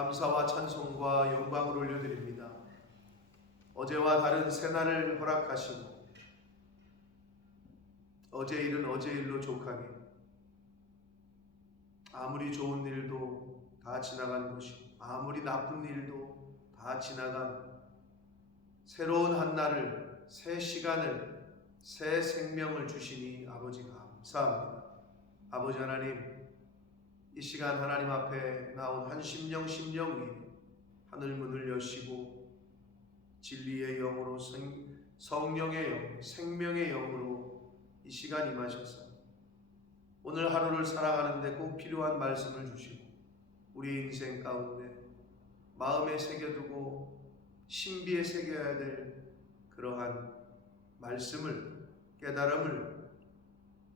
감사와 찬송과 영광을 올려드립니다. 어제와 다른 새날을 허락하시고 어제 일은 어제 일로 족하게 아무리 좋은 일도 다 지나간 것이고 아무리 나쁜 일도 다 지나간 새로운 한날을, 새 시간을, 새 생명을 주시니 아버지 감사합니다. 아버지 하나님, 이 시간 하나님 앞에 나온 한 심령 위에 하늘문을 여시고 진리의 영으로 성령의 영, 생명의 영으로 이 시간 임하셔서 오늘 하루를 살아가는데 꼭 필요한 말씀을 주시고 우리 인생 가운데 마음에 새겨두고 신비에 새겨야 될 그러한 말씀을, 깨달음을,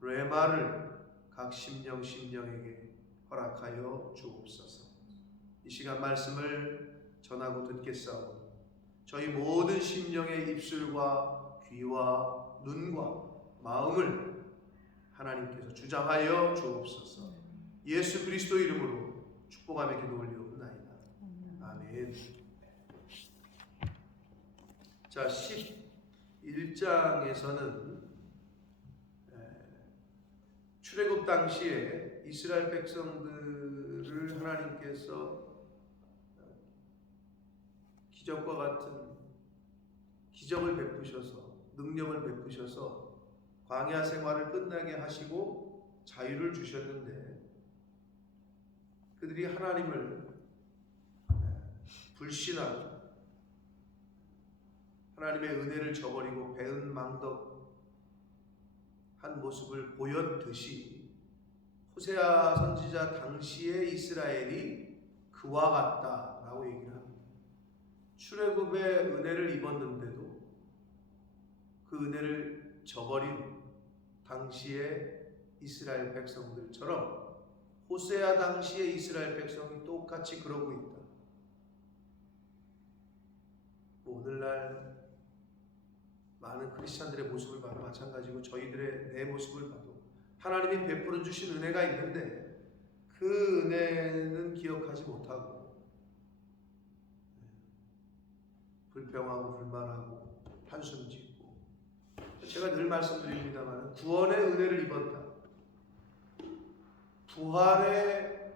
레마를 각 심령에게 허락하여 주옵소서. 이 시간 말씀을 전하고 듣겠사오니 저희 모든 심령의 입술과 귀와 눈과 마음을 하나님께서 주장하여 주옵소서. 예수 그리스도 이름으로 축복하며 기도 올리옵나이다. 아멘. 자, 11장에서는 출애굽 당시에 이스라엘 백성들을 하나님께서 기적과 같은 기적을 베푸셔서 능력을 베푸셔서 광야 생활을 끝나게 하시고 자유를 주셨는데 그들이 하나님을 불신하고 하나님의 은혜를 저버리고 배은망덕한 모습을 보였듯이 호세아 선지자 당시의 이스라엘이 그와 같다라고 얘기를 합니다. 출애굽의 은혜를 입었는데도 그 은혜를 저버린 당시의 이스라엘 백성들처럼 호세아 당시의 이스라엘 백성이 똑같이 그러고 있다. 오늘날 많은 크리스찬들의 모습을 봐도 마찬가지고 저희들의 내 모습을 봐도 하나님이 베풀어 주신 은혜가 있는데 그 은혜는 기억하지 못하고 불평하고 불만하고 한숨 짓고 제가 늘 말씀드립니다만 구원의 은혜를 입었다. 부활의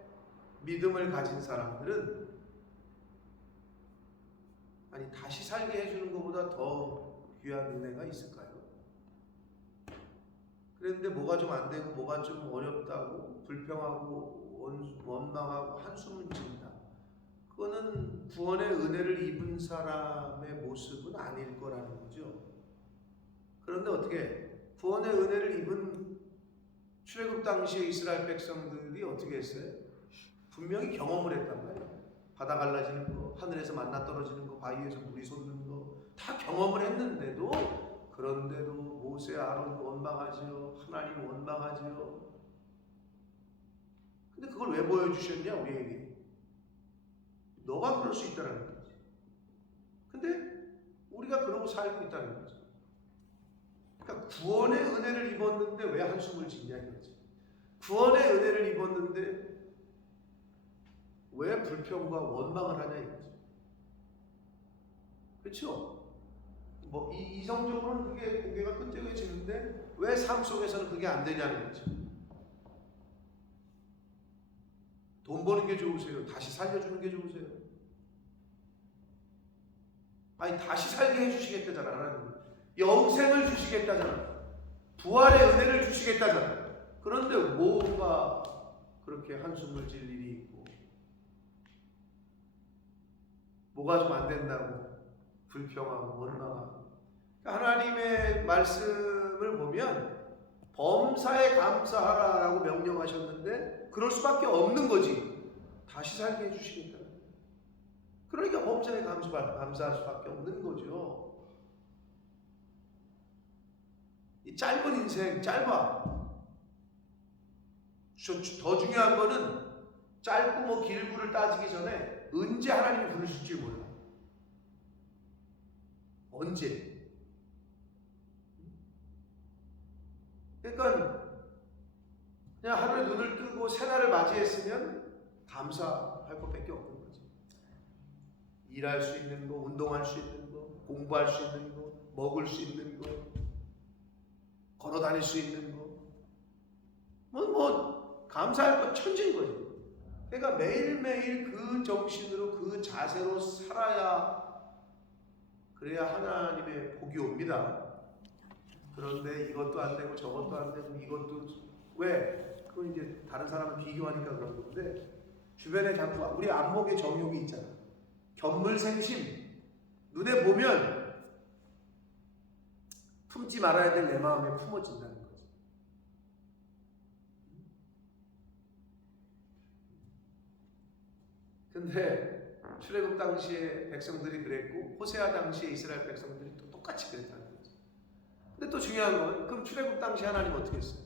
믿음을 가진 사람들은 아니 다시 살게 해주는 것보다 더 귀한 은혜가 있을까요? 그런데 뭐가 좀 안 되고 뭐가 좀 어렵다고 불평하고 원망하고 한숨을 짓는다. 그거는 구원의 은혜를 입은 사람의 모습은 아닐 거라는 거죠. 그런데 어떻게 구원의 은혜를 입은 출애굽 당시의 이스라엘 백성들이 어떻게 했어요? 분명히 경험을 했단 말이에요. 바다 갈라지는 거, 하늘에서 만나 떨어지는 거, 바위에서 물이 솟는 거 다 경험을 했는데도 그런데도 모세, 아론 원망하지요. 하나님 원망하지요. 근데 그걸 왜 보여주셨냐 우리에게? 너가 그럴 수 있다는 거지. 근데 우리가 그러고 살고 있다는 거지. 그러니까 구원의 은혜를 입었는데 왜 한숨을 짓냐 이거지. 구원의 은혜를 입었는데 왜 불평과 원망을 하냐 이거지. 그렇죠? 뭐 이성적으로는 그게 고개가 끈적여지는데 왜 삶 속에서는 그게 안 되냐는 거죠. 돈 버는 게 좋으세요? 다시 살려주는 게 좋으세요? 아니 다시 살게 해주시겠다잖아. 하나님. 영생을 주시겠다잖아. 부활의 은혜를 주시겠다잖아. 그런데 뭐가 그렇게 한숨을 질 일이 있고 뭐가 좀 안 된다고 불평하고 원망하고. 하나님의 말씀을 보면 범사에 감사하라라고 명령하셨는데 그럴 수밖에 없는 거지. 다시 살게 해주시니까. 그러니까 범사에 감사할 수밖에 없는 거죠. 이 짧은 인생 짧아. 더 중요한 거는 짧고 뭐 길고를 따지기 전에 언제 하나님이 부르실지 몰라. 언제? 그러니까 그냥 하루에 눈을 뜨고 새날을 맞이했으면 감사할 것밖에 없는 거지. 일할 수 있는 거, 운동할 수 있는 거, 공부할 수 있는 거, 먹을 수 있는 거, 걸어 다닐 수 있는 거, 감사할 거 천지인 거예요. 그러니까 매일매일 그 정신으로 그 자세로 살아야 그래야 하나님의 복이 옵니다. 그런데 이것도 안 되고 저것도 안 되고 이것도 왜? 그건 이제 다른 사람을 비교하니까 그런 건데 주변에 자꾸 우리 안목의 정욕이 있잖아. 견물생심 눈에 보면 품지 말아야 될 내 마음에 품어진다는 거지. 근데 출애굽 당시에 백성들이 그랬고 호세아 당시에 이스라엘 백성들이 또 똑같이 그랬다는 거지. 근데 또 중요한 건 그럼 출애굽 당시 하나님 어떻게 했어요?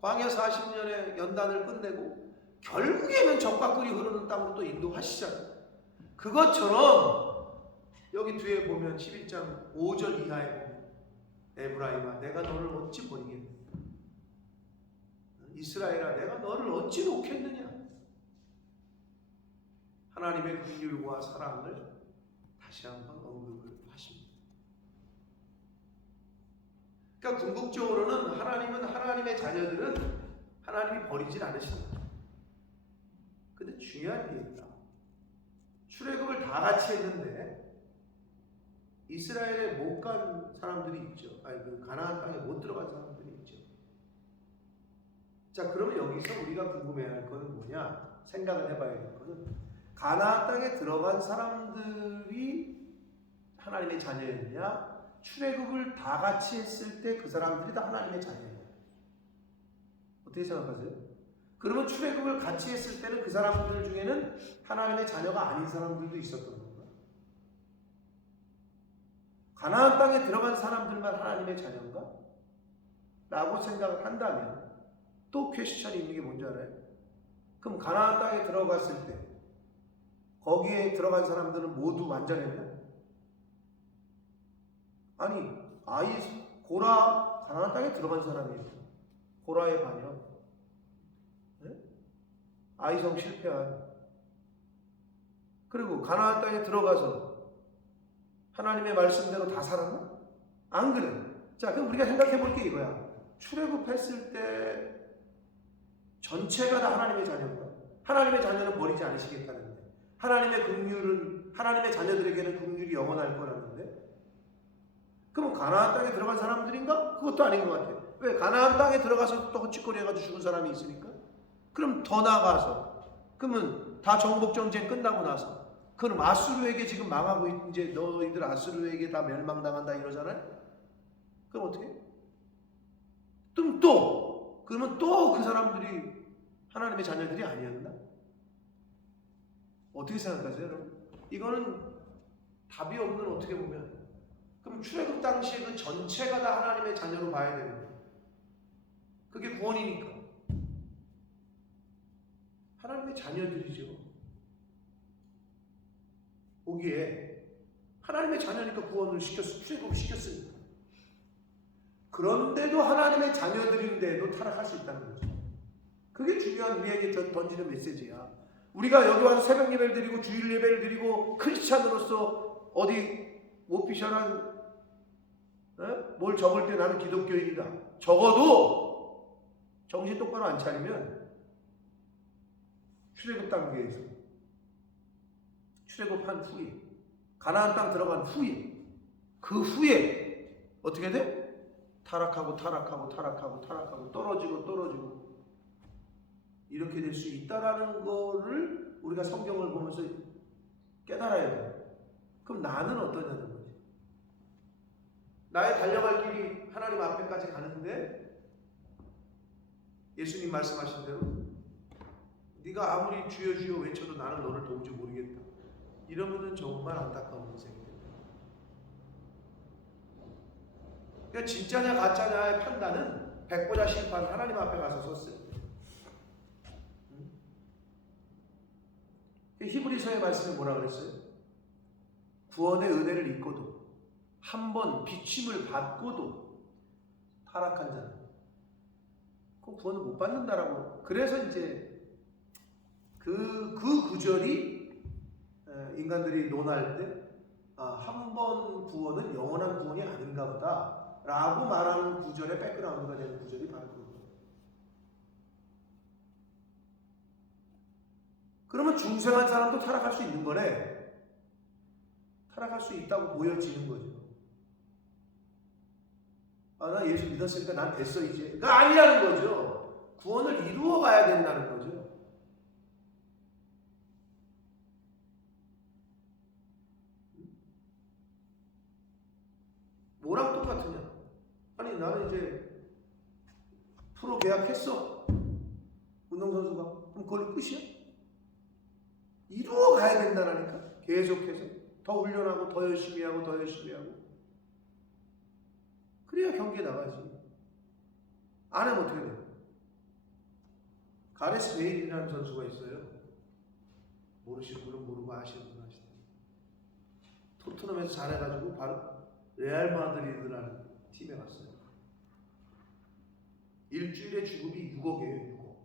광야 40년의 연단을 끝내고 결국에는 적과 꿀이 흐르는 땅으로 또 인도하시잖아요. 그것처럼 여기 뒤에 보면 11장 5절 이하에 보면 에브라임아 내가 너를 어찌 버리겠느냐, 이스라엘아 내가 너를 어찌 놓겠느냐. 하나님의 긍휼과 사랑을 다시 한번 언급을 하십니다. 그러니까 궁극적으로는 하나님의 자녀들은 하나님이 버리질 않으신다. 근데 중요한 게 있다. 출애굽을 다 같이 했는데 이스라엘에 못 간 사람들이 있죠. 그 가나안 땅에 못 들어간 사람들이 있죠. 자, 그러면 여기서 우리가 궁금해야 할 거는 뭐냐? 생각을 해봐야 할 거는 가나안 땅에 들어간 사람들이 하나님의 자녀였냐? 출애굽을 다 같이 했을 때 그 사람들이 다 하나님의 자녀였냐? 어떻게 생각하세요? 그러면 출애굽을 같이 했을 때는 그 사람들 중에는 하나님의 자녀가 아닌 사람들도 있었던 건가? 가나안 땅에 들어간 사람들만 하나님의 자녀인가? 라고 생각을 한다면 또 퀘스천이 있는 게 뭔지 알아요? 그럼 가나안 땅에 들어갔을 때 거기에 들어간 사람들은 모두 완전했나? 아니, 고라 가나안 땅에 들어간 사람이에요. 고라의 반역. 네? 아이성 실패한. 그리고 가나안 땅에 들어가서 하나님의 말씀대로 다 살았나? 안 그래. 자, 그럼 우리가 생각해 볼 게 이거야. 출애굽했을 때 전체가 다 하나님의 자녀인가? 하나님의 자녀는 버리지 않으시겠다는데, 하나님의 긍휼은 하나님의 자녀들에게는 긍휼이 영원할 거라는데, 그럼 가나안 땅에 들어간 사람들인가? 그것도 아닌 것 같아. 왜? 가나안 땅에 들어가서 또 헛짓거리 해가지고 죽은 사람이 있으니까. 그럼 더 나아가서, 그러면 다 정복 전쟁 끝나고 나서, 그럼 아수르에게 지금 망하고 이제 너희들 아수르에게 다 멸망당한다 이러잖아요. 그럼 어떻게? 그러면 또 그 사람들이 하나님의 자녀들이 아니었나? 어떻게 생각하세요, 여러분? 이거는 답이 없는, 어떻게 보면. 그럼 출애굽 당시에 그 전체가 다 하나님의 자녀로 봐야 되는 거예요. 그게 구원이니까. 하나님의 자녀들이죠. 보기에 하나님의 자녀니까 구원을 출애굽을 시켰으니까. 그런데도 하나님의 자녀들인데도 타락할 수 있다는 거죠. 그게 중요한 우리에게 던지는 메시지야. 우리가 여기 와서 새벽 예배를 드리고 주일 예배를 드리고 크리스찬으로서 어디 오피셜한 뭘 적을 때 나는 기독교인이다. 적어도 정신 똑바로 안 차리면 출애굽 단계에서 출애굽한 후에 가나안 땅 들어간 후에 그 후에 어떻게 돼? 타락하고 떨어지고 이렇게 될 수 있다라는 거를 우리가 성경을 보면서 깨달아야 돼요. 그럼 나는 어떠냐는 거지. 나의 달려갈 길이 하나님 앞에까지 가는데 예수님 말씀하신 대로 네가 아무리 주여 주여 외쳐도 나는 너를 도무지 모르겠다. 이러면은 정말 안타까운 인생이 됩니다. 그러니까 진짜냐 가짜냐의 판단은 백보자 심판 하나님 앞에 가서 섰어요. 히브리서의 말씀에 뭐라 그랬어요? 구원의 은혜를 입고도 한 번 비침을 받고도 타락한 자는 그 구원을 못 받는다라고. 그래서 이제 그 구절이 인간들이 논할 때 한 번 구원은 영원한 구원이 아닌가 보다 라고 말하는 구절의 백그라운드가 되는 구절이 바로 그거예요. 그러면 중생한 사람도 타락할 수 있는 거네. 타락할 수 있다고 보여지는 거죠. 나 예수 믿었으니까 난 됐어 이제. 그가 아니라는 거죠. 구원을 이루어 가야 된다는 거죠. 뭐랑 똑같으냐? 아니 나는 이제 프로 계약했어. 운동선수가. 그럼 그걸로 끝이야? 이루어 가야 된다니까. 계속해서 더 훈련하고 더 열심히 하고 더 열심히 하고. 그래야 경기에 나가지. 안 하면 어떻게 돼? 가레스 베일이라는 선수가 있어요. 모르시는 분은 모르고 아시는 분은 아시죠. 토트넘에서 잘해가지고 바로 레알 마드리드라는 팀에 갔어요. 일주일에 주급이 6억이에요. 6억.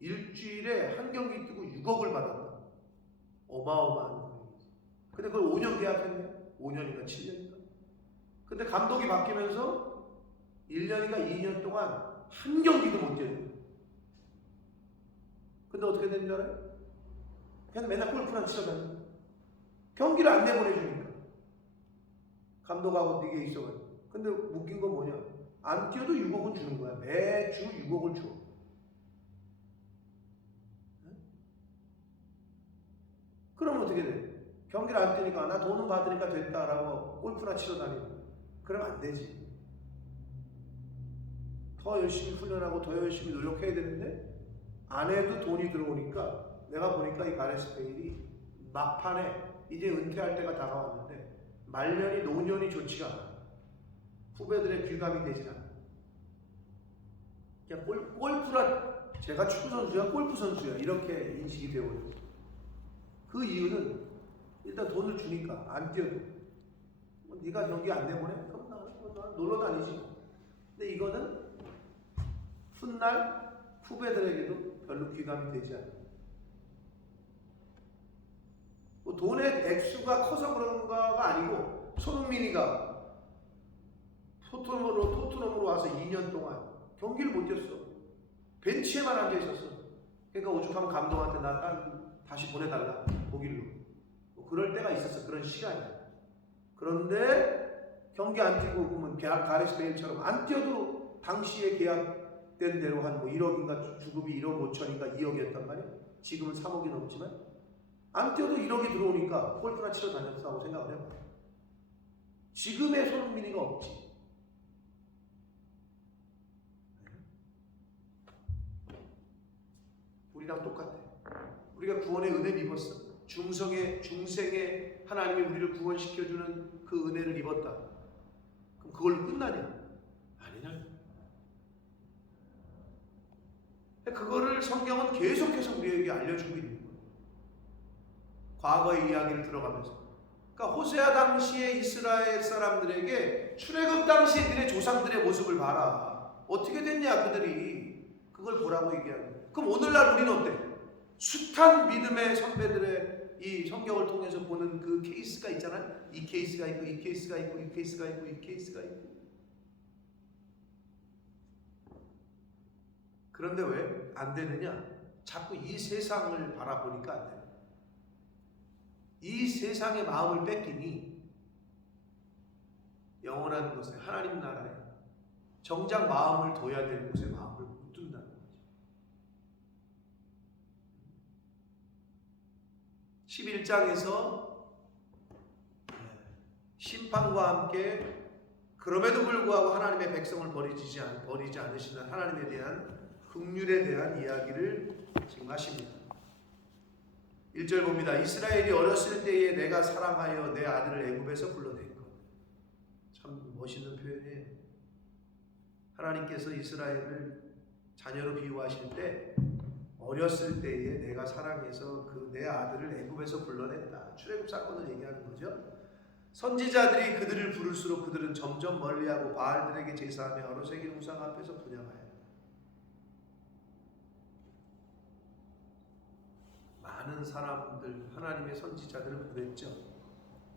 일주일에 한 경기 뛰고 6억을 받았다. 어마어마한 거예요. 근데 그걸 5년 계약했네. 5년인가 7년인가. 근데 감독이 바뀌면서 1년인가 2년 동안 한 경기도 못 뛰어요. 근데 어떻게 되는 줄 알아요? 그냥 맨날 골프나 치러 다니는. 경기를 안 내보내주니까. 감독하고 이게 있어가지고. 근데 웃긴 건 뭐냐? 안 뛰어도 6억은 주는 거야. 매주 6억을 줘. 그럼 어떻게 돼? 경기를 안 뛰니까 나 돈은 받으니까 됐다라고 골프나 치러 다니고. 그러면 안 되지. 더 열심히 훈련하고 더 열심히 노력해야 되는데 안 해도 돈이 들어오니까 내가 보니까 이 가레스 베일이 막판에 이제 은퇴할 때가 다가왔는데 말년이 노년이 좋지가 않아. 후배들의 귀감이 되질 않아. 그냥 골프라 제가 축구 선수야 골프 선수야 이렇게 인식이 되어요. 그 이유는 일단 돈을 주니까 안 뛰어도 네가 경기 안 내보내? 그럼 나는 놀러 다니지. 근데 이거는 훗날 후배들에게도 별로 귀감이 되지 않아요. 뭐 돈의 액수가 커서 그런가가 아니고 손흥민이가 토트넘으로 와서 2년 동안 경기를 못 뛰었어. 벤치에만 앉아 있었어. 그러니까 오죽하면 감독한테 나 다시 보내달라 독일로. 뭐 그럴 때가 있었어. 그런 시간이. 그런데 경기 안 뛰고 보면 가레스 베일처럼 안 뛰어도 당시에 계약된 대로 한 뭐 1억인가 주급이 1억 5천인가 2억이었단 말이야. 지금은 3억이 넘지만 안 뛰어도 1억이 들어오니까 골프나 치러 다녔다고 생각을 해봐. 지금의 손흥민이가 없지. 우리랑 똑같아. 우리가 구원의 은혜를 입었어. 중생의 하나님이 우리를 구원시켜주는 그 은혜를 입었다. 그럼 그걸로 끝나냐? 아니냐? 그거를 성경은 계속해서 우리에게 알려주고 있는 거예요. 과거의 이야기를 들어가면서. 그러니까 호세아 당시의 이스라엘 사람들에게 출애굽 당시에 그들의 조상들의 모습을 봐라. 어떻게 됐냐 그들이. 그걸 보라고 얘기하는 거예요. 그럼 오늘날 우리는 어때? 숱한 믿음의 선배들의 이 성경을 통해서 보는 그 케이스가 있잖아요. 이 케이스가 있고 이 케이스가 있고 이 케이스가 있고 이 케이스가 있고. 그런데 왜 안 되느냐? 자꾸 이 세상을 바라보니까 안 돼요. 이 세상의 마음을 뺏기니 영원한 곳에 하나님 나라에 정작 마음을 둬야 될 곳에 마음을 못 둔다는 거죠. 11장에서 심판과 함께 그럼에도 불구하고 하나님의 백성을 버리지 않으시는 하나님에 대한 긍휼에 대한 이야기를 지금 하십니다. 1절 봅니다. 이스라엘이 어렸을 때에 내가 사랑하여 내 아들을 애굽에서 불러낸 것. 참 멋있는 표현이에요. 하나님께서 이스라엘을 자녀로 비유하실 때 어렸을 때에 내가 사랑해서 그 내 아들을 애굽에서 불러냈다. 출애굽 사건을 얘기하는 거죠. 선지자들이 그들을 부를수록 그들은 점점 멀리하고 바알들에게 제사하며 여러 세계 우상 앞에서 분향하였다. 많은 사람들, 하나님의 선지자들은 그랬죠.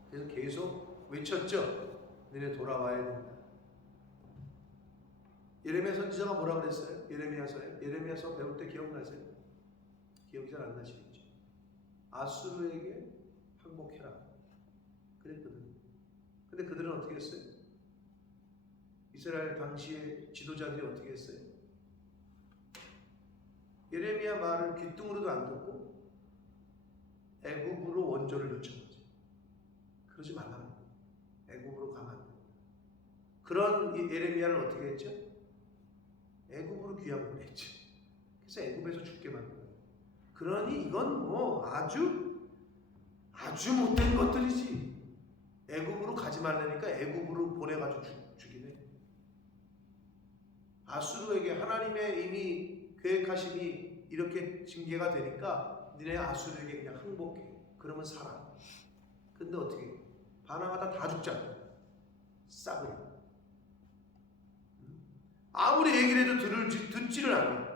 그래서 계속 외쳤죠. 너네 돌아와야 된다. 예레미야 선지자가 뭐라 그랬어요? 예레미야서 배울 때 기억나세요? 기억이 잘 안 나시겠죠? 아수르에게 항복해라 그랬거든. 근데 그들은 어떻게 했어요? 이스라엘 당시의 지도자들이 어떻게 했어요? 예레미야 말을 귀뚱으로도 안 듣고 애굽으로 원조를 요청하지. 그러지 말라. 애굽으로 가면 안 돼. 그런 예레미야를 어떻게 했죠? 애굽으로 귀양 보냈지. 그래서 애굽에서 죽게 만든 거예요. 그러니 이건 뭐 아주 못된 것들이지. 애굽으로 가지 말라니까 애굽으로 보내가지고 죽이네. 아수르에게 하나님의 이미 계획하심이 이렇게 징계가 되니까 니네 아수르에게 그냥 항복해. 그러면 살아. 근데 어떻게 해? 반항하다 다 죽잖아. 싸그리. 아무리 얘기를 해도 듣지를 않아.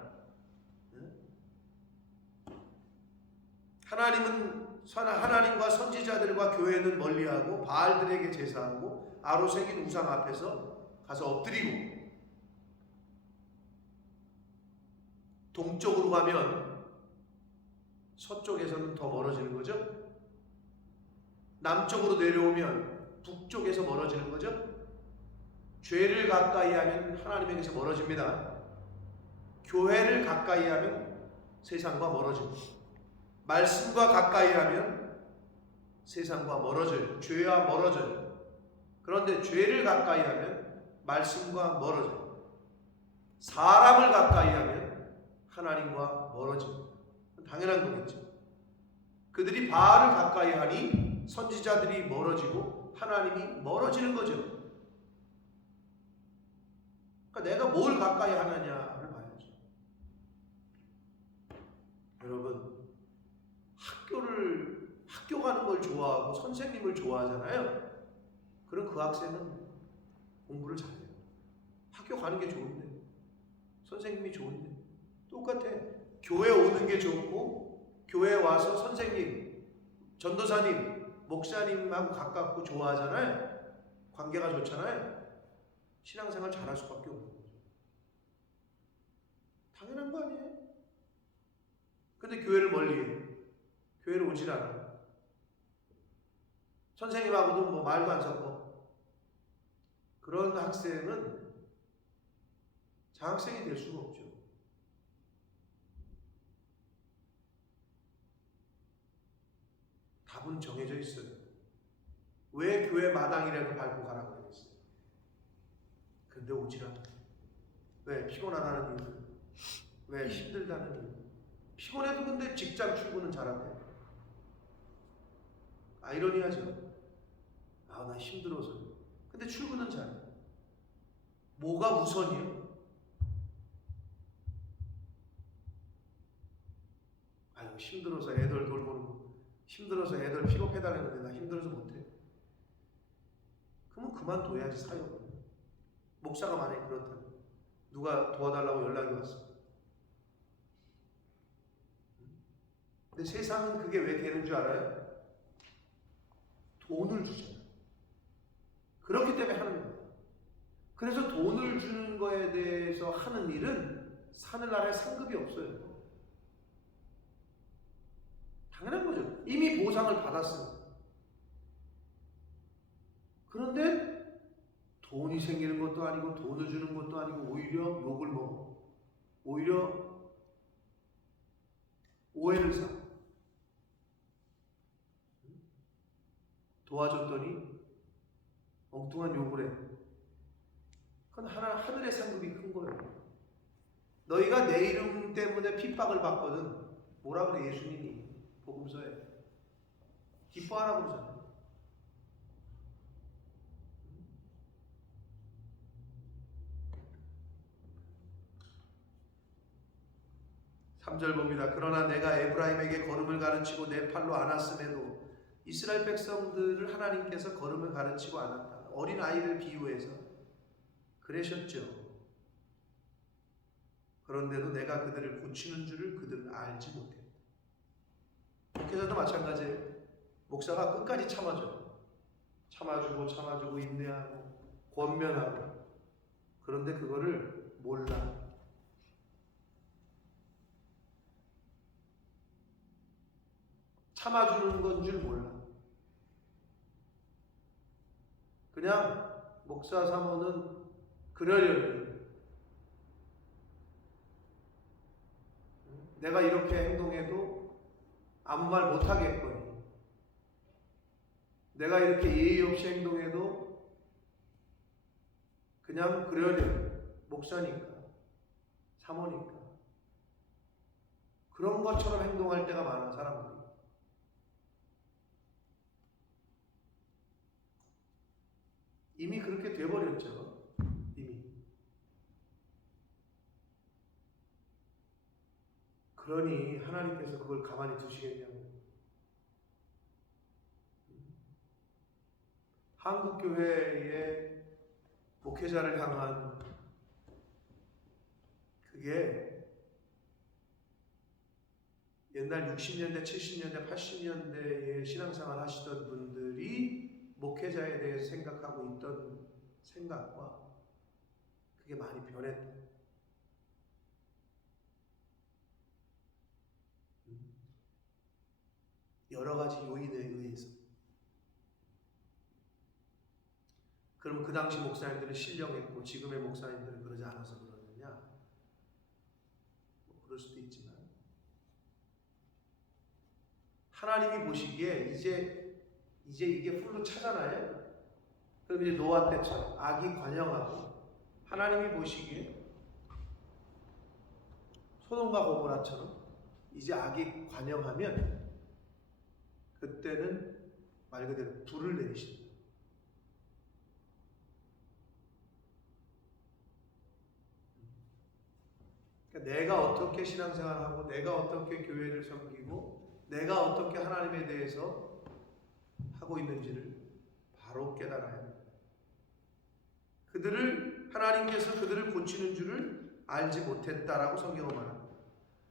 하나님과 선지자들과 교회는 멀리하고 바알들에게 제사하고 아로새긴 우상 앞에서 가서 엎드리고, 동쪽으로 가면 서쪽에서는 더 멀어지는 거죠. 남쪽으로 내려오면 북쪽에서 멀어지는 거죠. 죄를 가까이 하면 하나님에게서 멀어집니다. 교회를 가까이 하면 세상과 멀어집니다. 말씀과 가까이 하면 세상과 멀어져요. 죄와 멀어져요. 그런데 죄를 가까이 하면 말씀과 멀어져요. 사람을 가까이 하면 하나님과 멀어집니다. 당연한 거겠죠. 그들이 바알을 가까이 하니 선지자들이 멀어지고 하나님이 멀어지는 거죠. 그러니까 내가 뭘 가까이 하느냐를 봐야죠. 여러분, 학교 가는 걸 좋아하고 선생님을 좋아하잖아요. 그럼 그 학생은 공부를 잘해요. 학교 가는 게 좋은데, 선생님이 좋은데 똑같아. 교회 오는 게 좋고, 교회 와서 선생님, 전도사님, 목사님하고 가깝고 좋아하잖아요. 관계가 좋잖아요. 신앙생활 잘할 수밖에 없는 거죠. 당연한 거 아니에요? 근데 교회를 멀리해. 교회를 오질 않아. 선생님하고도 뭐 말도 안 섞어. 그런 학생은 장학생이 될 수가 없죠. 답은 정해져 있어요. 왜 교회 마당이라도 밟고 가라고 그랬어요? 근데 오질 않아. 왜? 피곤하다는 이유. 왜? 힘들다는 이유. 피곤해도 근데 직장 출근은 잘하네. 아이러니하죠. 나 힘들어서. 근데 출근은 잘해. 뭐가 우선이요? 힘들어서 애들 돌보고, 힘들어서 애들 픽업해달라는데 나 힘들어서 못해. 그러면 그만둬야지, 사역은. 목사가 만약에 그렇다면 누가 도와달라고 연락이 왔어. 근데 세상은 그게 왜 되는 줄 알아요? 돈을 주잖아요. 그렇기 때문에 하는 거예요. 그래서 돈을 주는 거에 대해서 하는 일은 하늘나라에 상급이 없어요. 당연한 거죠. 이미 보상을 받았어요. 그런데 돈이 생기는 것도 아니고 돈을 주는 것도 아니고 오히려 욕을 먹어. 오히려 오해를 사. 도와줬더니 엉뚱한 욕을 해. 그건 하늘의 상급이 큰 거예요. 너희가 내 이름 때문에 핍박을 받거든. 뭐라 그래 예수님이 복음서에. 기뻐하라고 그러잖아요. 3절 봅니다. 그러나 내가 에브라임에게 걸음을 가르치고 내 팔로 안았음에도 이스라엘 백성들을 하나님께서 걸음을 가르치고 안았다. 어린 아이를 비유해서 그러셨죠. 그런데도 내가 그들을 고치는 줄을 그들은 알지 못했다. 목회자도 마찬가지예요. 목사가 끝까지 참아줘요. 참아주고 인내하고 권면하고. 그런데 그거를 몰라. 참아주는 건 줄 몰라. 그냥 목사 사모는 그러려니 내가 이렇게 행동해도 아무 말 못하겠거니, 내가 이렇게 예의 없이 행동해도 그냥 그러려니, 목사니까, 사모니까. 그런 것처럼 행동할 때가 많아, 사람들이. 이미 그렇게 돼버렸죠. 이미. 그러니 하나님께서 그걸 가만히 두시겠냐고. 한국교회의 목회자를 향한 그게 옛날 60년대, 70년대, 80년대에 신앙생활 하시던 분들이 목회자에 대해서 생각하고 있던 생각과 그게 많이 변했다. 여러 가지 요인에 의해서. 그럼 그 당시 목사님들은 신령했고 지금의 목사님들은 그러지 않아서 그러느냐? 뭐 그럴 수도 있지만 하나님이 보시기에 이제 이게 풀로 차잖아요. 그럼 이제 노아 때처럼 악이 관영하고 하나님이 보시기에 소돔과 고모라처럼 이제 악이 관영하면 그때는 말 그대로 불을 내리십니다. 그러니까 내가 어떻게 신앙생활하고 내가 어떻게 교회를 섬기고 내가 어떻게 하나님에 대해서 하고 있는지를 바로 깨달아야 합니다. 하나님께서 그들을 고치는 줄을 알지 못했다라고 성경은 말합니다.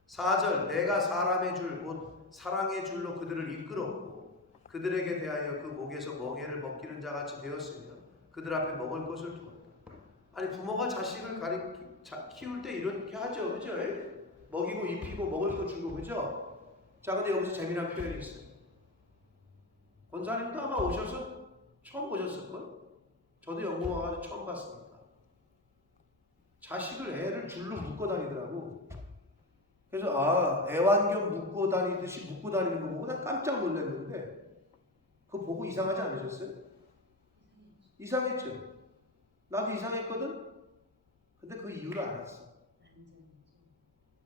4절 내가 사람의 줄 곧 사랑의 줄로 그들을 이끌었고 그들에게 대하여 그 목에서 멍에를 먹기는 자같이 되었으며 그들 앞에 먹을 것을 두었다. 아니 부모가 자식을 키울 때 이렇게 하죠. 그죠? 먹이고 입히고 먹을 거 주고 그죠? 자 근데 여기서 재미난 표현이 있어요. 권사님도 아마 오셔서 처음 보셨을걸? 저도 영국 와가지고 처음 봤습니다. 자식을 애를 줄로 묶어 다니더라고. 그래서 애완견 묶고 다니듯이 묶고 다니는 거 보고 나 깜짝 놀랐는데 그거 보고 이상하지 않으셨어요? 이상했죠? 나도 이상했거든? 근데 그 이유를 알았어.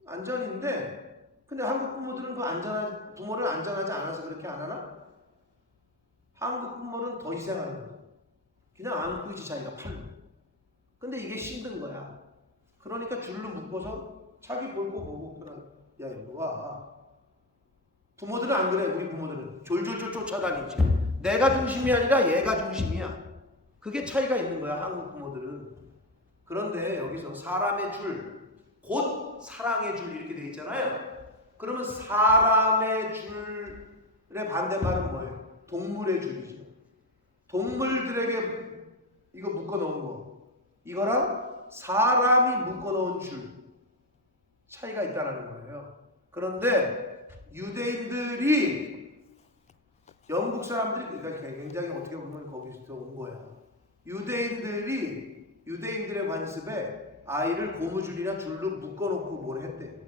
안전인데 근데 한국 부모들은 부모를 안전하지 않아서 그렇게 안 하나? 한국 부모는 더 이상한 거야. 그냥 안고 있지 자기가 팔로. 근데 이게 힘든 거야. 그러니까 줄로 묶어서 자기 볼 거 보고 그냥 야 이거 와. 부모들은 안 그래. 우리 부모들은 졸졸졸 쫓아다니지. 내가 중심이 아니라 얘가 중심이야. 그게 차이가 있는 거야 한국 부모들은. 그런데 여기서 사람의 줄 곧 사랑의 줄 이렇게 돼 있잖아요. 그러면 사람의 줄의 반대말은 뭐예요? 동물의 줄이죠. 동물들에게 이거 묶어놓은 거 이거랑 사람이 묶어놓은 줄 차이가 있다는 거예요. 그런데 유대인들이 영국 사람들이 그러니까 굉장히 어떻게 보면 거기서 온 거야. 유대인들의 관습에 아이를 고무줄이나 줄로 묶어놓고 뭘 했대.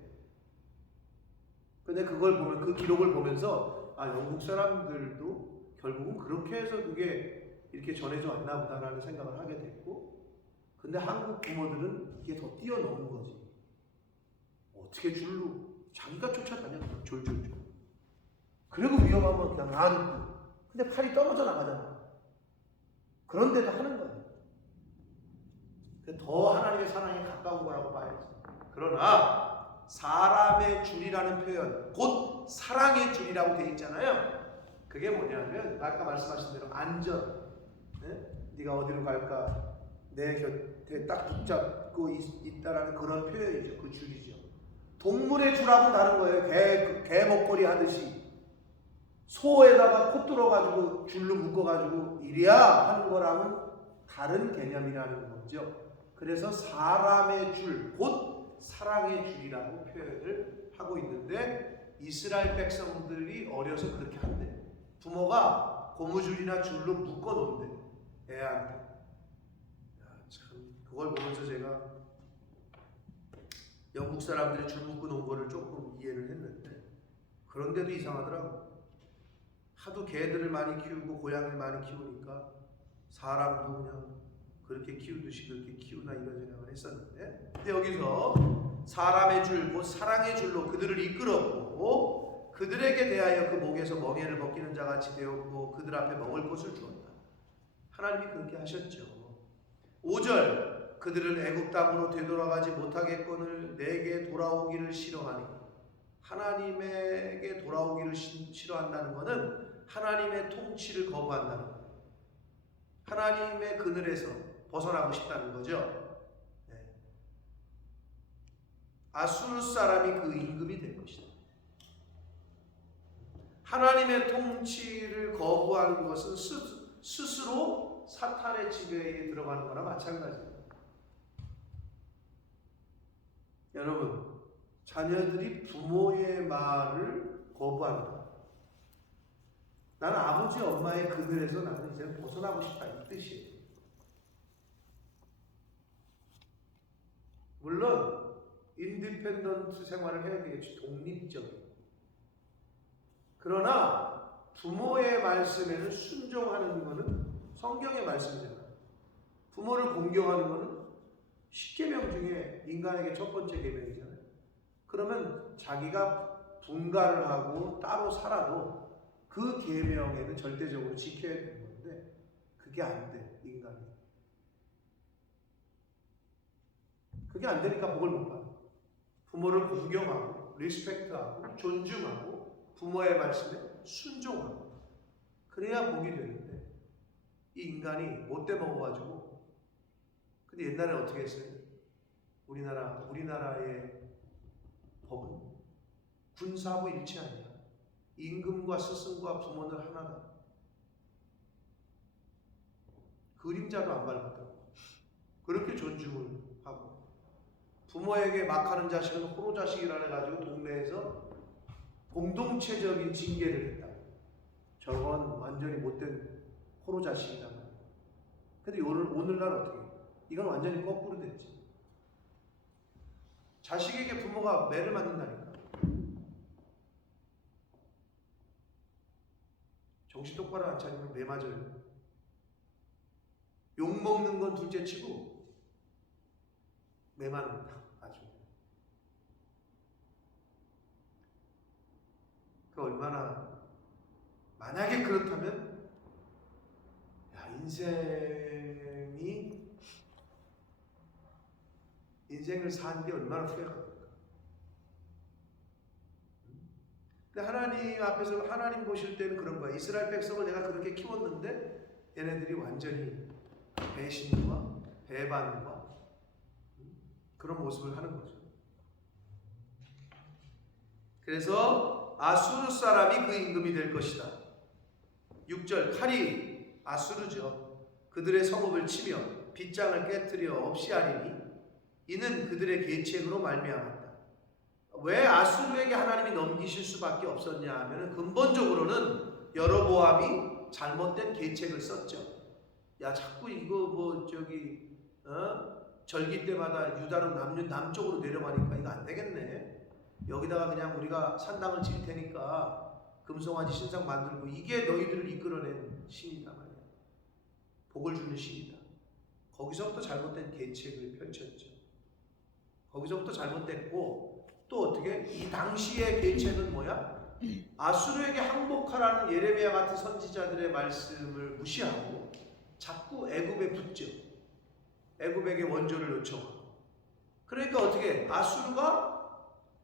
근데 그걸 보면 그 기록을 보면서 영국 사람들도 결국은 그렇게 해서 그게 이렇게 전해져 왔나 보다라는 생각을 하게 됐고, 근데 한국 부모들은 이게 더 뛰어넘은 거지. 어떻게 줄로 자기가 쫓아다녀 졸졸졸. 그리고 위험하면 그냥 안고. 근데 팔이 떨어져 나가잖아. 그런데도 하는 거야. 더 하나님의 사랑에 가까운 거라고 봐야지. 그러나 사람의 줄이라는 표현, 곧 사랑의 줄이라고 되어 있잖아요. 그게 뭐냐면 아까 말씀하신 대로 안전. 네? 네가 어디로 갈까? 내 곁에 딱 붙잡고 있다라는 그런 표현이죠. 그 줄이죠. 동물의 줄하고는 다른 거예요. 개 목걸이 하듯이. 소에다가 코 뚫어가지고 줄로 묶어가지고 이리야 하는 거랑은 다른 개념이라는 거죠. 그래서 사람의 줄, 곧 사랑의 줄이라고 표현을 하고 있는데 이스라엘 백성들이 어려서 그렇게 한대. 부모가 고무줄이나 줄로 묶어놓는데 애한테. 참 그걸 보면서 제가 영국 사람들이 줄 묶어놓은 거를 조금 이해를 했는데 그런데도 이상하더라고. 하도 개들을 많이 키우고 고양이를 많이 키우니까 사람도 그냥 그렇게 키우듯이 그렇게 키우나 이런 생각을 했었는데, 근데 여기서 사람의 줄, 곧 사랑의 줄로 그들을 이끌었고 그들에게 대하여 그 목에서 멍에를 벗기는 자같이 되었고 그들 앞에 먹을 것을 주었다. 하나님이 그렇게 하셨죠. 5절 그들은 애굽 땅으로 되돌아가지 못하겠거늘 내게 돌아오기를 싫어하니. 하나님에게 돌아오기를 싫어한다는 것은 하나님의 통치를 거부한다는 거예요. 하나님의 그늘에서 벗어나고 싶다는 거죠. 네. 아수르 사람이 그 임금이 될 것이다. 하나님의 통치를 거부하는 것은 스스로 사탄의 지배에 들어가는 거나 마찬가지입니다. 여러분, 자녀들이 부모의 말을 거부한다. 나는 아버지 엄마의 그늘에서 나는 이제 벗어나고 싶다 이 뜻이에요. 물론 인디펜던트 생활을 해야 되겠지. 독립적인. 그러나 부모의 말씀에는 순종하는 것은 성경의 말씀이잖아요. 부모를 공경하는 것은 10계명 중에 인간에게 첫 번째 계명이잖아요. 그러면 자기가 분가를 하고 따로 살아도 그 계명에는 절대적으로 지켜야 되는 건데 그게 안 돼, 인간이. 그게 안 되니까 복을 못 받아. 부모를 공경하고 리스펙트하고 존중하고 부모의 말씀에 순종하고 그래야 복이 되는데 이 인간이 못돼 먹어가지고. 근데 옛날에 어떻게 했어요? 우리나라의 법은 군사부 일치 아니야. 임금과 스승과 부모는 하나다. 그림자도 안 밟았다고. 그렇게 존중을 하고 부모에게 막하는 자식은 호로 자식이라 해가지고 동네에서 공동체적인 징계를 했다. 저건 완전히 못된 호로 자식이다. 근데 오늘날 어떻게 해? 이건 완전히 거꾸로 됐지. 자식에게 부모가 매를 맞는다니까. 정신 똑바로 안 차리면 매 맞아요. 욕 먹는 건 둘째 치고 매 맞는다. 아주. 그 얼마나, 만약에 그렇다면 야, 인생을 산 게 얼마나 후회합니까? 근데 하나님 앞에서 하나님 보실 때는 그런 거야. 이스라엘 백성을 내가 그렇게 키웠는데 얘네들이 완전히 배신과 배반과 그런 모습을 하는 거죠. 그래서 아수르 사람이 그 임금이 될 것이다. 6절 칼이 아수르죠. 그들의 성읍을 치며 빗장을 깨뜨려 없이 하리니 이는 그들의 계책으로 말미암았다. 왜 아수르에게 하나님이 넘기실 수밖에 없었냐 하면 근본적으로는 여로보암이 잘못된 계책을 썼죠. 야, 자꾸 이거 절기 때마다 유다로 남쪽으로 내려가니까 이거 안 되겠네. 여기다가 그냥 우리가 산당을 질 테니까 금송아지 신상 만들고, 이게 너희들을 이끌어낸 신이다 말이야. 복을 주는 신이다. 거기서부터 잘못된 계책을 펼쳤죠. 거기서부터 잘못됐고, 또 어떻게? 이 당시의 계책은 뭐야? 아수르에게 항복하라는 예레미야 같은 선지자들의 말씀을 무시하고 자꾸 애굽에 붙죠. 애굽에게 원조를 요청하고. 그러니까 어떻게? 아수르가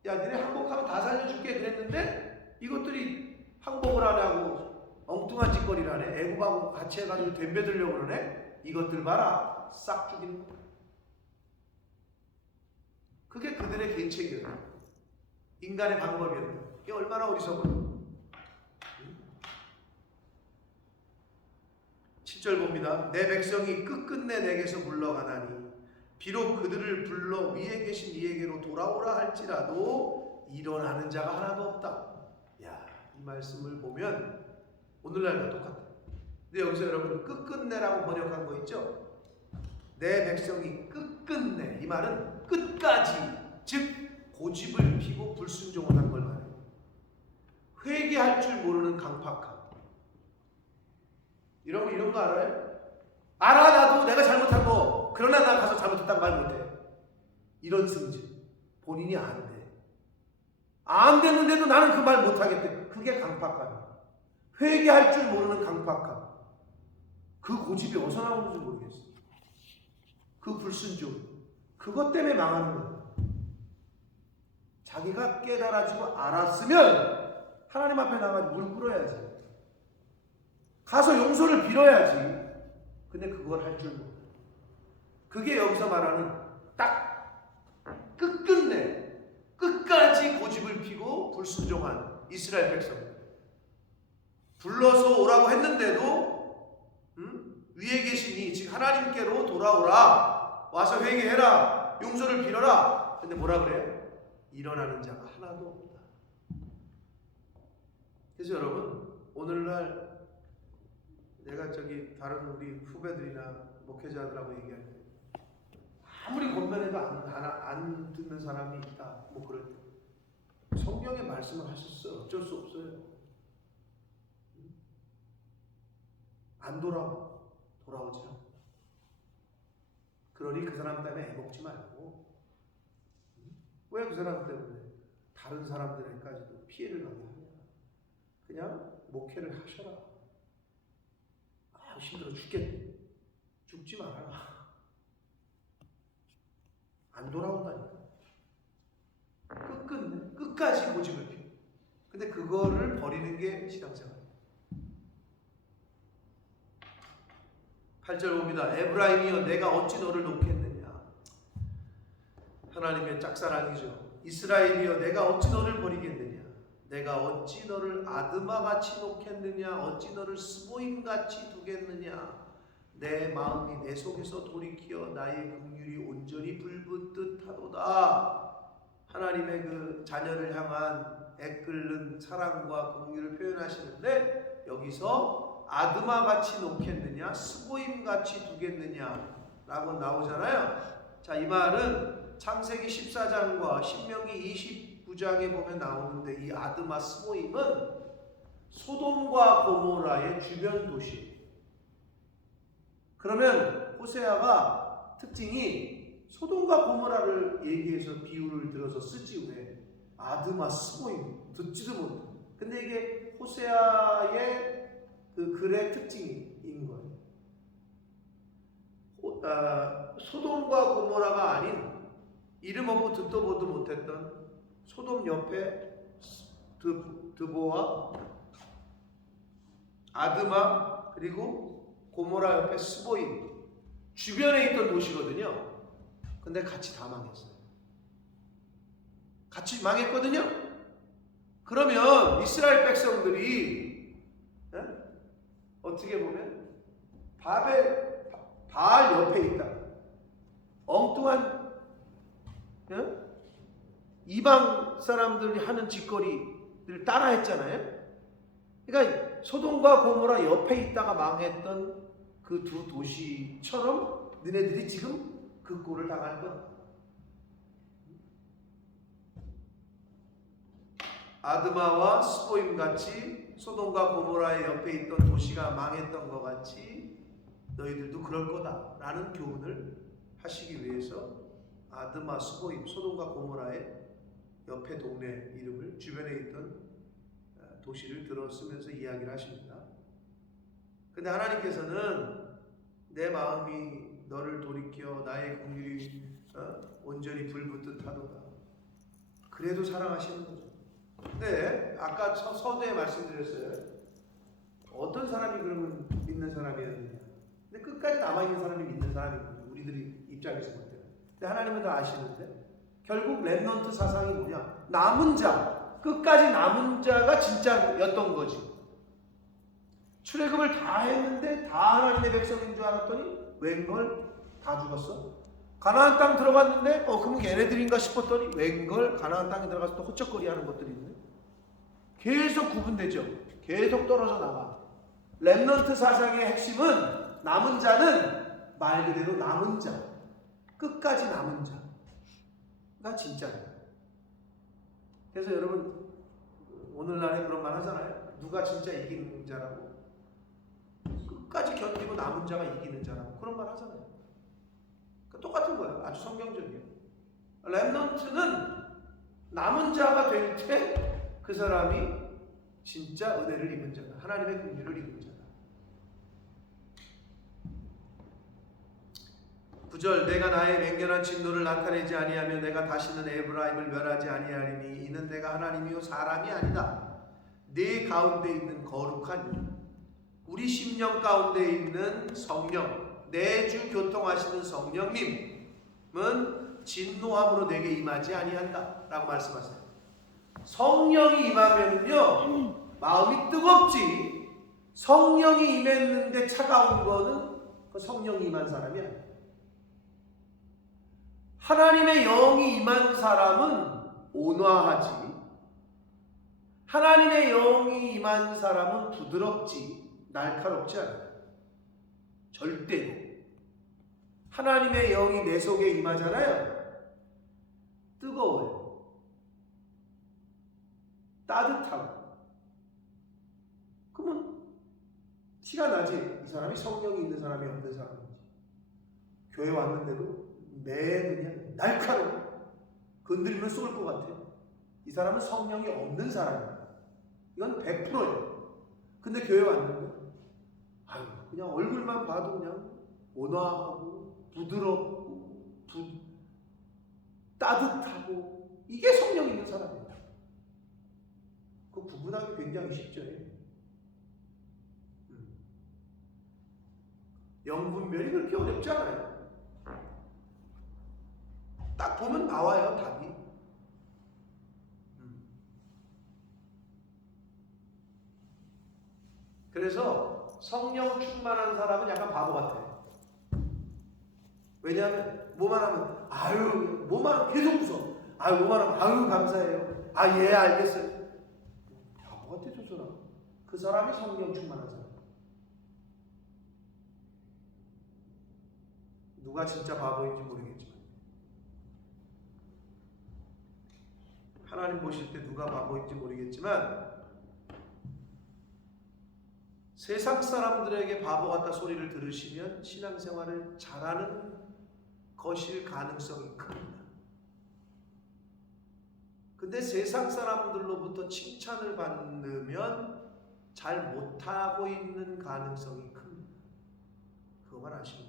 야, 너네 항복하면 다 살려줄게 그랬는데 이것들이 항복을 안 하고 엉뚱한 짓거리를 하네. 애굽하고 같이 해가지고 덤벼들려고 그러네. 이것들 봐라. 싹 죽이는 거야. 그게 그들의 계책이었다. 인간의 방법이었다. 이게 얼마나 어리석어. 10절 봅니다. 내 백성이 끝끝내 내게서 물러가나니 비록 그들을 불러 위에 계신 이에게로 돌아오라 할지라도 일어나는 자가 하나도 없다. 야, 이 말씀을 보면 오늘날과 똑같아요. 근데 여기서 여러분 끝끝내라고 번역한 거 있죠? 내 백성이 끝끝내, 이 말은 끝까지, 즉 고집을 피고 불순종을 한 걸 말해요. 회개할 줄 모르는 강팍함. 이런 거 알아요? 알아, 나도 내가 잘못한 거. 그러나 나 가서 잘못했다고 말 못해. 이런 승질. 본인이 안 돼. 안 됐는데도 나는 그 말 못하겠대. 그게 강팍함이야. 회개할 줄 모르는 강팍함. 그 고집이 어디서 나오는지 모르겠어. 그 불순종. 그것 때문에 망하는 거야. 자기가 깨달아지고 알았으면 하나님 앞에 나가서 무릎 꿇어야지. 가서 용서를 빌어야지. 근데 그걸 할 줄 몰라. 그게 여기서 말하는 딱 끝끝내 끝까지 고집을 피고 불순종한 이스라엘 백성. 불러서 오라고 했는데도 위에 계시니 즉 하나님께로 돌아오라. 와서 회개해라. 용서를 빌어라. 근데 뭐라 그래요? 일어나는 자가 하나도 없다. 그래서 여러분 오늘날 내가 다른 우리 후배들이나 목회자들하고 얘기할 때 아무리 권면해도 안 듣는 사람이 있다. 뭐 그럴 때 성경의 말씀을 하셨어요. 어쩔 수 없어요. 안 돌아오지 않아. 그러니 그 사람 때문에 애먹지 말고 왜 그 사람 때문에 다른 사람들에게까지도 피해를 가게 하냐. 그냥 목회를 하셔라. 힘들어 죽겠네. 죽지 말아라. 안 돌아온다니까. 끝까지 고집을 피워. 근데 그거를 버리는 게 신앙생활. 8절 봅니다. 에브라임이여 내가 어찌 너를 놓겠느냐. 하나님의 짝사랑이죠. 이스라엘이여 내가 어찌 너를 버리겠느냐. 내가 어찌 너를 아드마같이 놓겠느냐. 어찌 너를 스보임같이 두겠느냐. 내 마음이 내 속에서 돌이키어 나의 긍휼이 온전히 불붙듯 하도다. 하나님의 그 자녀를 향한 애끓는 사랑과 긍휼을 표현하시는데 여기서 아드마같이 놓겠느냐 스보임같이 두겠느냐 라고 나오잖아요. 자, 이 말은 창세기 14장과 신명기 29장에 보면 나오는데 이 아드마 스보임은 소돔과 고모라의 주변 도시. 그러면 호세아가 특징이 소돔과 고모라를 얘기해서 비유를 들어서 쓰지 왜 아드마 스보임 듣지도 못해. 근데 이게 호세아의 그 글의 특징인 거예요. 소돔과 고모라가 아닌 이름 없고 듣도 보도 못했던 소돔 옆에 드보와 아드마 그리고 고모라 옆에 스보임 주변에 있던 도시거든요. 근데 같이 다 망했어요. 같이 망했거든요. 그러면 이스라엘 백성들이 어떻게 보면 바알 옆에 있다. 엉뚱한 이방 사람들이 하는 짓거리를 따라했잖아요. 그러니까 소돔과 고모라 옆에 있다가 망했던 그 두 도시처럼 너네들이 지금 그 꼴을 당할 거다. 아드마와 스보임 같이 소돔과 고모라의 옆에 있던 도시가 망했던 것 같이 너희들도 그럴 거다라는 교훈을 하시기 위해서 아드마, 스보임, 소돔과 고모라의 옆에 동네 이름을 주변에 있던 도시를 들어쓰면서 이야기를 하십니다. 근데 하나님께서는 내 마음이 너를 돌이켜 나의 긍휼이 온전히 불붙듯 하도다. 그래도 사랑하시는 거죠. 근데 아까 서두에 말씀드렸어요. 어떤 사람이 그러면 믿는 사람이었느냐. 근데 끝까지 남아있는 사람이 믿는 사람이거든요. 우리들이 입장에서 볼 때는. 근데 하나님은 다 아시는데 결국 렘넌트 사상이 뭐냐. 남은 자, 끝까지 남은 자가 진짜였던 거지. 출애굽을 다 했는데 다 하나님의 백성인 줄 알았더니 웬걸 다 죽었어. 가나안 땅 들어갔는데 그럼 얘네들인가 싶었더니 웬걸 가나안 땅에 들어가서 또 호적거리 하는 것들이 있네. 계속 구분되죠. 계속 떨어져 나가. 렘넌트 사상의 핵심은 남은 자는 말 그대로 남은 자, 끝까지 남은 자가 진짜예요. 그래서 여러분 오늘날에 그런 말 하잖아요. 누가 진짜 이기는 자라고? 끝까지 견디고 남은 자가 이기는 자라고 그런 말 하잖아요. 그러니까 똑같은 거예요. 아주 성경적이에요. 렘넌트는 남은 자가 될 때 그 사람이 진짜 은혜를 입은 자다. 하나님의 긍휼을 입은 자다. 9절 내가 나의 맹렬한 진노를 나타내지 아니하며 내가 다시는 에브라임을 멸하지 아니하리니 이는 내가 하나님이요 사람이 아니다. 내 가운데 있는 거룩한 이 우리 심령 가운데 있는 성령 내 주 교통하시는 성령님은 진노함으로 내게 임하지 아니한다 라고 말씀하세요. 성령이 임하면요 마음이 뜨겁지 성령이 임했는데 차가운 거는 그 성령이 임한 사람이 아니에요. 하나님의 영이 임한 사람은 온화하지 하나님의 영이 임한 사람은 부드럽지 날카롭지 않아요. 절대로. 하나님의 영이 내 속에 임하잖아요. 뜨거워요. 따뜻하고. 그러면 티가 나지. 이 사람이 성령이 있는 사람이 없는 사람인지. 교회 왔는데도 매 그냥 날카로워. 건드리면 쏠 것 같아. 이 사람은 성령이 없는 사람이야. 이건 100%예요. 근데 교회 왔는데 그냥 얼굴만 봐도 그냥 온화하고 부드럽고 따뜻하고 이게 성령 있는 사람이에요. 그 구분하기 굉장히 쉽죠. 영분별이 그렇게 어렵지 않아요. 딱 보면 나와요, 답이. 그래서 성령 충만한 사람은 약간 바보 같아요. 왜냐하면 뭐만 하면 뭐만 하면 계속 웃어. 뭐만 하면 감사해요. 예 알겠어요. 바보 같아 저 사람. 그 사람이 성령 충만한 사람. 누가 진짜 바보인지 모르겠지만 하나님 보실 때 누가 바보인지 모르겠지만 세상 사람들에게 바보 같다 소리를 들으시면 신앙생활을 잘하는 것일 가능성이 큽니다. 근데 세상 사람들로부터 칭찬을 받으면 잘 못하고 있는 가능성이 큽니다. 그것만 아시면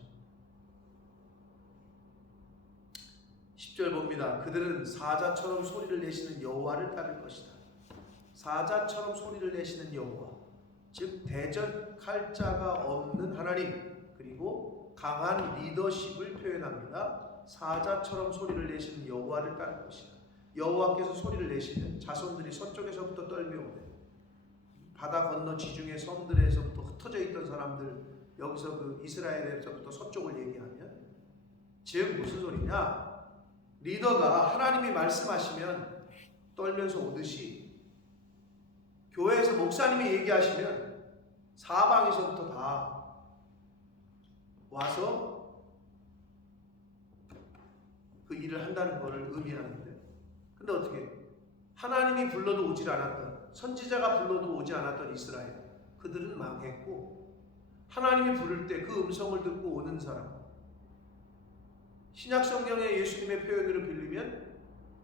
10절 봅니다. 그들은 사자처럼 소리를 내시는 여호와를 따를 것이다. 사자처럼 소리를 내시는 여호와 즉 대적할 자가 없는 하나님 그리고 강한 리더십을 표현합니다. 사자처럼 소리를 내시는 여호와를 따를 것이다. 여호와께서 소리를 내시면 자손들이 서쪽에서부터 떨며 오되 바다 건너 지중해 섬들에서부터 흩어져 있던 사람들 여기서 그 이스라엘에서부터 서쪽을 얘기하면 즉 무슨 소리냐? 리더가 하나님이 말씀하시면 떨면서 오듯이 교회에서 목사님이 얘기하시면 사방에서부터 다 와서 그 일을 한다는 것을 의미하는데 근데 어떻게 하나님이 불러도 오질 않았던 선지자가 불러도 오지 않았던 이스라엘 그들은 망했고 하나님이 부를 때 그 음성을 듣고 오는 사람 신약성경의 예수님의 표현으로 빌리면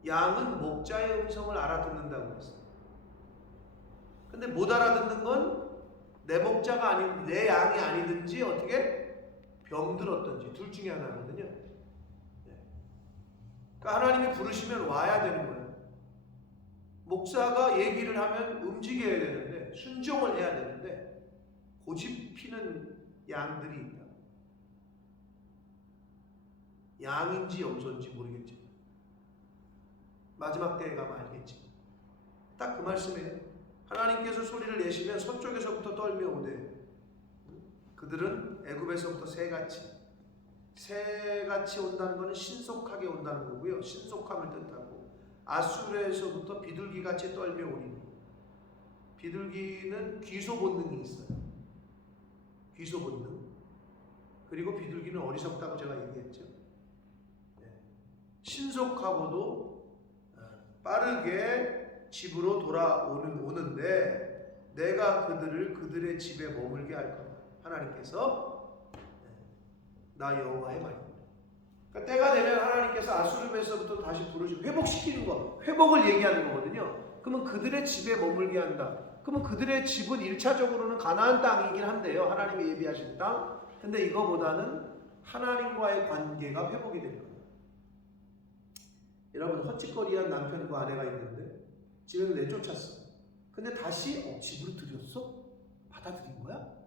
양은 목자의 음성을 알아듣는다고 했어요. 근데 못 알아듣는 건 내 목자가 아닌 내 양이 아니든지 어떻게 병들었든지 둘 중에 하나거든요. 그러니까 하나님이 부르시면 와야 되는 거예요. 목사가 얘기를 하면 움직여야 되는데 순종을 해야 되는데 고집 피는 양들이 있다. 양인지 염소인지 모르겠지만 마지막 때에 가면 알겠지. 딱 그 말씀이에요. 하나님께서 소리를 내시면 서쪽에서부터 떨며 오되 그들은 애굽에서부터 새같이 온다는 것은 신속하게 온다는 거고요. 신속함을 뜻하고, 아수르에서부터 비둘기같이 떨며 오리니. 비둘기는 귀소 본능이 있어요. 귀소 본능. 그리고 비둘기는 어리석다고 제가 얘기했죠. 신속하고도 빠르게 집으로 오는데 내가 그들의 집에 머물게 할 거다. 하나님께서 나 여호와의 말입니다. 그러니까 때가 되면 하나님께서 아수르에서부터 다시 부르시고 회복시키는 거, 회복을 얘기하는 거거든요. 그러면 그들의 집에 머물게 한다. 그러면 그들의 집은 1차적으로는 가나안 땅이긴 한데요. 하나님이 예비하신 땅. 근데 이거보다는 하나님과의 관계가 회복이 될 거예요. 여러분, 헛짓거리한 남편과 아내가 있는데 집에서 내쫓았어. 근데 다시 집으로 들였어? 받아들인 거야?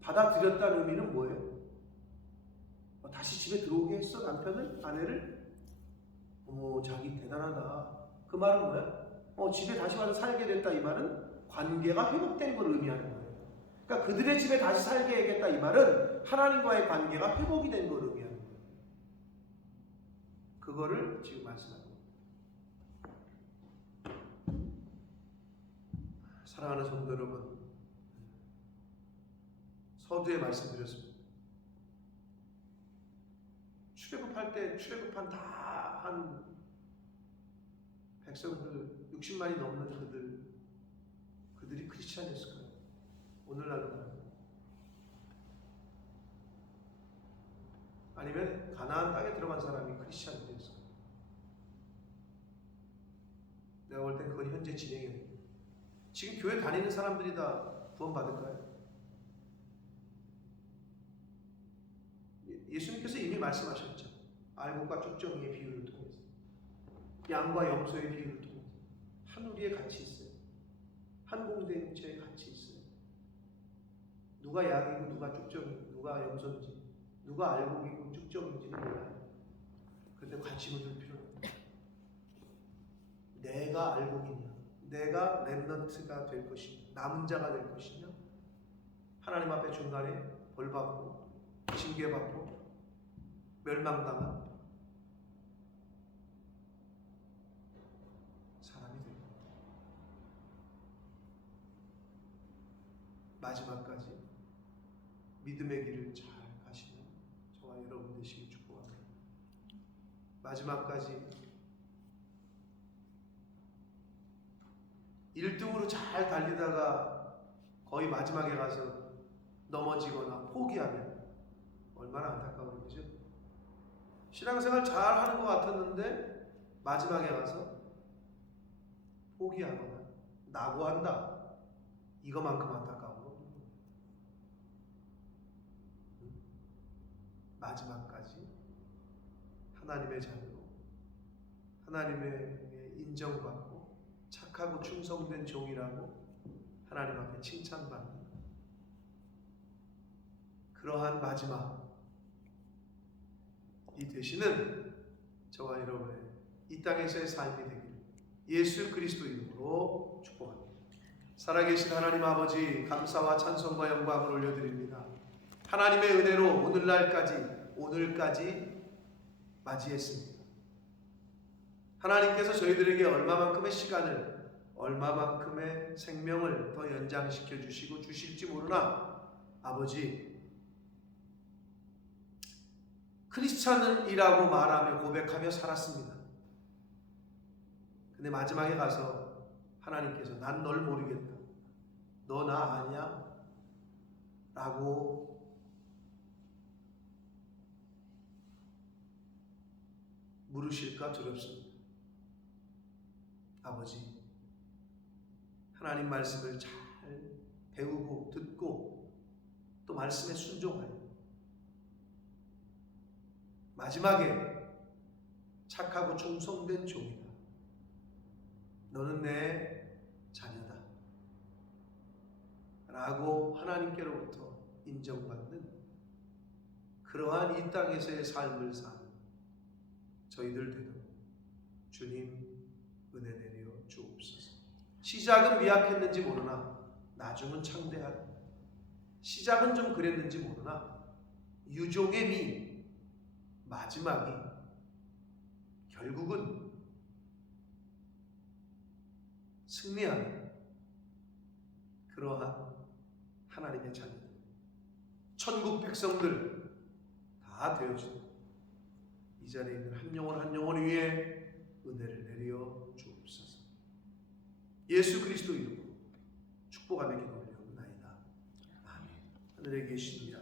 받아들였다는 의미는 뭐예요? 다시 집에 들어오게 했어? 남편을? 아내를? 어머, 자기 대단하다. 그 말은 뭐야? 집에 다시 와서 살게 됐다. 이 말은 관계가 회복된 걸 의미하는 거예요. 그러니까 그들의 집에 다시 살게 해야겠다. 이 말은 하나님과의 관계가 회복이 된 걸 의미하는 거예요. 그거를 지금 말씀하는 거예요. 사랑하는 성도 여러분, 서두에 말씀드렸습니다. 출애굽할 때 출애굽한 다 한 백성들 60만이 넘는 그들이 크리스찬이었을까요? 오늘날은 아니면 가나안 땅에 들어간 사람이 크리스찬이 되었을까요? 내가 볼 땐 그건 현재 진행형이에요. 지금 교회 다니는 사람들이 다 구원받을까요? 예수님께서 이미 말씀하셨죠. 알곡과 쭉정이의 비유를 통해서, 양과 염소의 비유를 통해서 한 우리에 같이 있어요. 한 공동체에 같이 있어요. 누가 양이고 누가 쭉정이고 누가 염소인지, 누가 알곡이고 쭉정인지는 몰라요. 그런데 관심을 둘 필요는 없어요. 내가 알곡이냐, 내가 렘넌트가 될 것이냐, 남은 자가 될 것이냐, 하나님 앞에 중간에 벌받고 징계받고 멸망당한 사람이 될 겁니다. 마지막까지 믿음의 길을 잘 가시는 저와 여러분 되시길 축복합니다. 마지막까지 1등으로 잘 달리다가 거의 마지막에 가서 넘어지거나 포기하면 얼마나 안타까운 거죠. 신앙생활 잘 하는 것 같았는데 마지막에 가서 포기하거나 낙오한다. 이거만큼 안타까운 겁니다. 마지막까지 하나님의 자녀로, 하나님의 인정받고 착하고 충성된 종이라고 하나님 앞에 칭찬받는 그러한 마지막 이 되시는 저와 여러분의 이 땅에서의 삶이 되기를 예수 그리스도 이름으로 축복합니다. 살아계신 하나님 아버지, 감사와 찬송과 영광을 올려드립니다. 하나님의 은혜로 오늘까지 맞이했습니다. 하나님께서 저희들에게 얼마만큼의 시간을, 얼마만큼의 생명을 더 연장시켜 주시고 주실지 모르나 아버지, 크리스찬이라고 말하며 고백하며 살았습니다. 근데 마지막에 가서 하나님께서 난 널 모르겠다, 너 나 아냐? 라고 물으실까 두렵습니다. 아버지, 하나님 말씀을 잘 배우고 듣고 또 말씀에 순종하여 마지막에 착하고 충성된 종이다, 너는 내 자녀다 라고 하나님께로부터 인정받는 그러한 이 땅에서의 삶을 사는 저희들 되도록 주님 은혜 내려 주옵소서. 시작은 미약했는지 모르나 나중은 창대하다. 시작은 좀 그랬는지 모르나 유종의 미 마지막이 결국은 승리하는 그러한 하나님의 자녀들, 천국 백성들 다 되어진 이 자리에 있는 한 영혼 한 영혼 위에 은혜를 내려 주옵소서. 예수 그리스도 이름으로 축복하며 기도 올려옵나이다. 아멘. 하늘에 계신